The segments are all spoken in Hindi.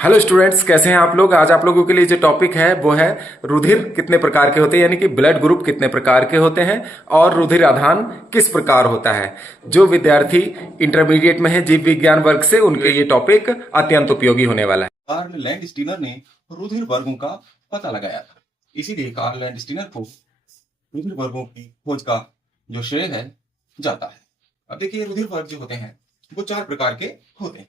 हेलो स्टूडेंट्स, कैसे हैं आप लोग। आज आप लोगों के लिए जो टॉपिक है वो है रुधिर कितने प्रकार के होते हैं, यानी कि ब्लड ग्रुप कितने प्रकार के होते हैं और रुधिर आधान किस प्रकार होता है। जो विद्यार्थी इंटरमीडिएट में है जीव विज्ञान वर्ग से, उनके ये टॉपिक अत्यंत उपयोगी होने वाला है। कार्ल लैंडस्टीनर ने रुधिर वर्गों का पता लगाया था। इसीलिए कार्ल लैंडस्टीनर को रुधिर वर्गों की खोज का जो श्रेय है जाता है। अब देखिए, रुधिर वर्ग जो होते हैं वो चार प्रकार के होते हैं।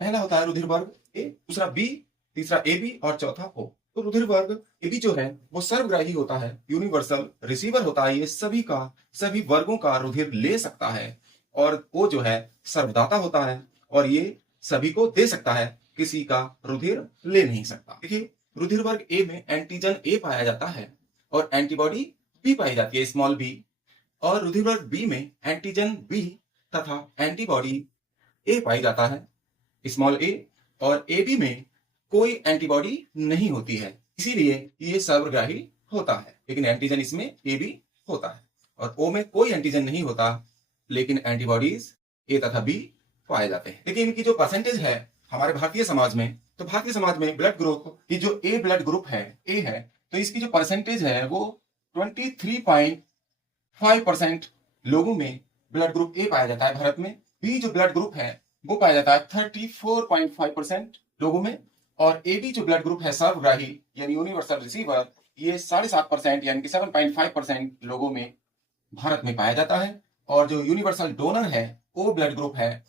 पहला होता है रुधिर वर्ग ए, दूसरा बी, तीसरा ए बी और चौथा ओ। तो रुधिर वर्ग ए बी जो है वो सर्वग्राही होता है, यूनिवर्सल रिसीवर होता है। ये सभी वर्गों का रुधिर ले सकता है। और ओ जो है सर्वदाता होता है और ये सभी को दे सकता है, किसी का रुधिर ले नहीं सकता। देखिए, रुधिर वर्ग ए में एंटीजन ए पाया जाता है और एंटीबॉडी बी पाई जाती है, स्मॉल बी। और रुधिर वर्ग बी में एंटीजन बी तथा एंटीबॉडी ए पाई जाता है, स्मॉल ए। और ए बी में कोई एंटीबॉडी नहीं होती है, इसीलिए ये सर्वग्राही होता है। लेकिन एंटीजन इसमें ए बी होता है। और ओ में कोई एंटीजन नहीं होता, लेकिन एंटीबॉडीज ए तथा बी पाए जाते हैं। लेकिन इनकी जो परसेंटेज है हमारे भारतीय समाज में, तो भारतीय समाज में ब्लड ग्रुप की जो ए ब्लड ग्रुप है, ए है, तो इसकी जो परसेंटेज है वो 23.5% लोगों में ब्लड ग्रुप ए पाया जाता है भारत में। बी जो ब्लड ग्रुप है वो पाया जाता है 34.5% लोगों में। और ए बी जो ब्लड ग्रुप है सर्वग्राही यानी यूनिवर्सल रिसीवर, ये 7.5% यानी कि 7.5% लोगों में भारत में पाया जाता है। और जो यूनिवर्सल डोनर है ओ ब्लड ग्रुप है,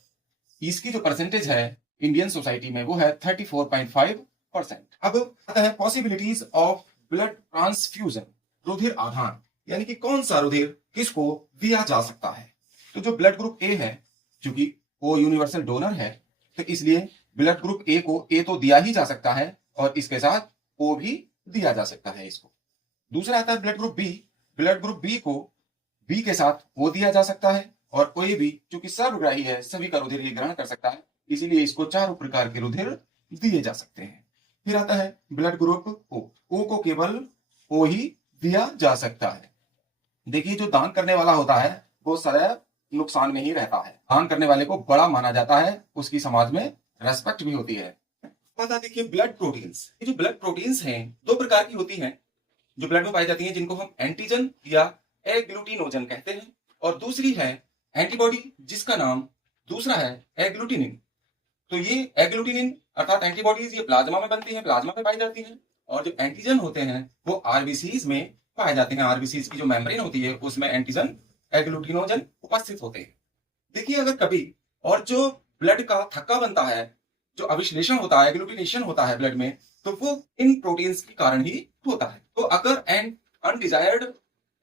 इसकी जो परसेंटेज है इंडियन सोसाइटी में वो है 34.5%। अब आता है पॉसिबिलिटीज ऑफ ब्लड ट्रांसफ्यूजन, रुधिर आधान, यानी कि कौन सा रुधिर किसको दिया जा सकता है। तो जो ब्लड ग्रुप ए है, चूंकि वो यूनिवर्सल डोनर है, तो इसलिए ब्लड ग्रुप ए को ए तो दिया ही जा सकता है और इसके साथ ओ भी दिया जा सकता है इसको। दूसरा आता है blood group B. Blood group B को बी के साथ ओ दिया जा सकता है और ओ ए बी चूंकि सर्वग्राही है, सभी का रुधिर ये ग्रहण कर सकता है, इसीलिए इसको चारों प्रकार के रुधिर दिए जा सकते हैं। फिर आता है ब्लड ग्रुप ओ। ओ को केवल ओ ही दिया जा सकता है। देखिए, जो दान करने वाला होता है वो सदैव नुकसान में ही रहता है। दान करने वाले को बड़ा माना जाता है, उसकी समाज में रेस्पेक्ट भी होती है। पता देखिए, ब्लड प्रोटीन्स, ये जो ब्लड प्रोटीन्स हैं दो प्रकार की होती हैं जो ब्लड में पाई जाती हैं, जिनको हम एंटीजन या एग्लूटिनोजन कहते हैं। और दूसरी है एंटीबॉडी, जिसका नाम दूसरा है एग्लूटिनिन। तो ये एग्लूटिनिन अर्थात एंटीबॉडीज ये प्लाज्मा में बनती है, प्लाज्मा में पाई जाती है। और जो एंटीजन होते हैं वो आरबीसीज में पाए जाते हैं। आरबीसीज की जो मेम्ब्रेन होती है उसमें एंटीजन एग्लूटिनोजन उपस्थित होते हैं। देखिए, अगर कभी और जो ब्लड का थक्का बनता है, जो अविश्लेषण होता है, एग्लूटिनेशन होता है ब्लड में, तो वो इन प्रोटीन्स के कारण ही होता है। तो अगर एन अनडिजायर्ड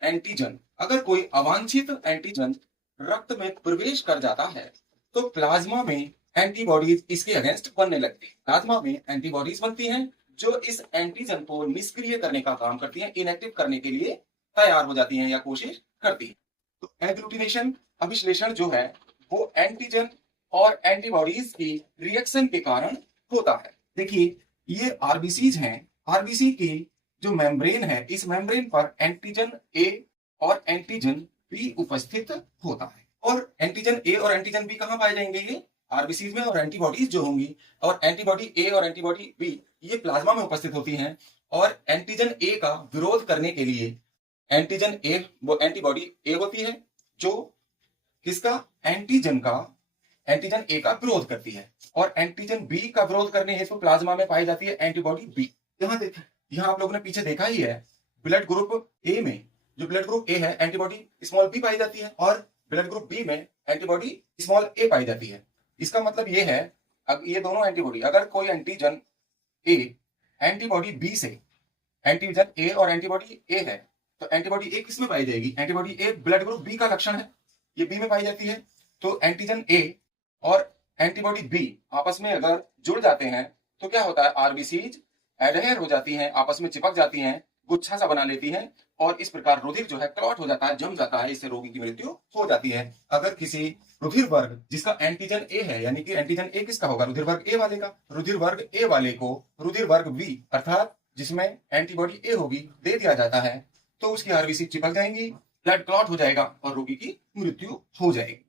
एंटीजन, अगर कोई अवांछित एंटीजन रक्त में प्रवेश कर जाता है, तो प्लाज्मा में एंटीबॉडीज इसके अगेंस्ट बनने लगती है। प्लाज्मा में एंटीबॉडीज बनती हैं जो इस एंटीजन को निष्क्रिय करने का काम करती हैं, इनएक्टिव करने के लिए तैयार हो जाती हैं या कोशिश करती हैं। तो एग्लूटिनेशन अभिश्लेषण जो है वो एंटीजन और एंटीबॉडीज की रिएक्शन के कारण होता है। देखिए, ये आरबीसीज हैं। आरबीसी की जो मेम्ब्रेन है, इस मेम्ब्रेन पर एंटीजन ए और एंटीजन बी उपस्थित होता है। और एंटीजन ए और एंटीजन बी कहां पाए जाएंगे? ये आरबीसीज में। और एंटीबॉडीज जो होंगी, और एंटीबॉडी ए और एंटीबॉडी बी ये प्लाज्मा में उपस्थित होती हैं। और एंटीजन ए का विरोध करने के लिए एंटीजन ए, वो एंटीबॉडी ए होती है जो किसका? एंटीजन का, एंटीजन ए का विरोध करती है। और एंटीजन बी का विरोध करने हेतु प्लाज्मा में पाई जाती है एंटीबॉडी बी। यहाँ आप लोगों ने पीछे देखा ही है, ब्लड ग्रुप ए में जो ब्लड ग्रुप ए है एंटीबॉडी स्मॉल बी पाई जाती है और ब्लड ग्रुप बी में एंटीबॉडी स्मॉल ए पाई जाती है। इसका मतलब ये है, अब ये दोनों एंटीबॉडी, अगर कोई एंटीजन ए एंटीबॉडी बी से, एंटीजन ए और एंटीबॉडी ए है, तो एंटीबॉडी ए किस में पाई जाएगी? एंटीबॉडी ए ब्लड ग्रुप बी का लक्षण है, ये बी में पाई जाती है। तो एंटीजन ए और एंटीबॉडी बी आपस में अगर जुड़ जाते हैं तो क्या होता है? आरबीसीज एडहेयर हो जाती हैं, आपस में चिपक जाती हैं, गुच्छा सा बना लेती हैं और इस प्रकार रुधिर जो है क्लॉट हो जाता है, जम जाता है, इससे रोगी की मृत्यु हो जाती है। अगर किसी रुधिर वर्ग जिसका एंटीजन ए है, यानी कि एंटीजन ए किसका होगा? रुधिर वर्ग ए वाले का। रुधिर वर्ग ए वाले को रुधिर वर्ग बी अर्थात जिसमें एंटीबॉडी ए होगी दे दिया जाता है, तो उसकी आरबीसी चिपक जाएंगी, ब्लड क्लॉट हो जाएगा और रोगी की मृत्यु हो जाएगी।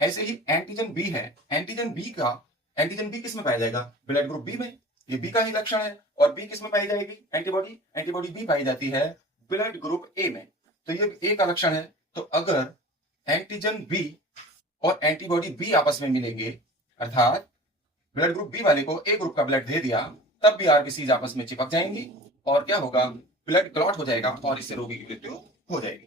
ऐसे ही एंटीजन बी है, एंटीजन बी किस में पाया जाएगा? ब्लड ग्रुप बी में। ये बी का ही लक्षण है। और बी किस में पाई जाएगी? एंटीबॉडी। एंटीबॉडी बी पाई जाती है ब्लड ग्रुप ए में। तो ये ए का लक्षण है। तो अगर एंटीजन बी और एंटीबॉडी बी आपस में मिलेंगे, अर्थात ब्लड ग्रुप बी वाले को ए ग्रुप का ब्लड दे दिया, तब भी आरबीसीज आपस में चिपक जाएंगी और क्या होगा? ब्लड क्लॉट हो जाएगा और इससे रोगी की मृत्यु हो जाएगी।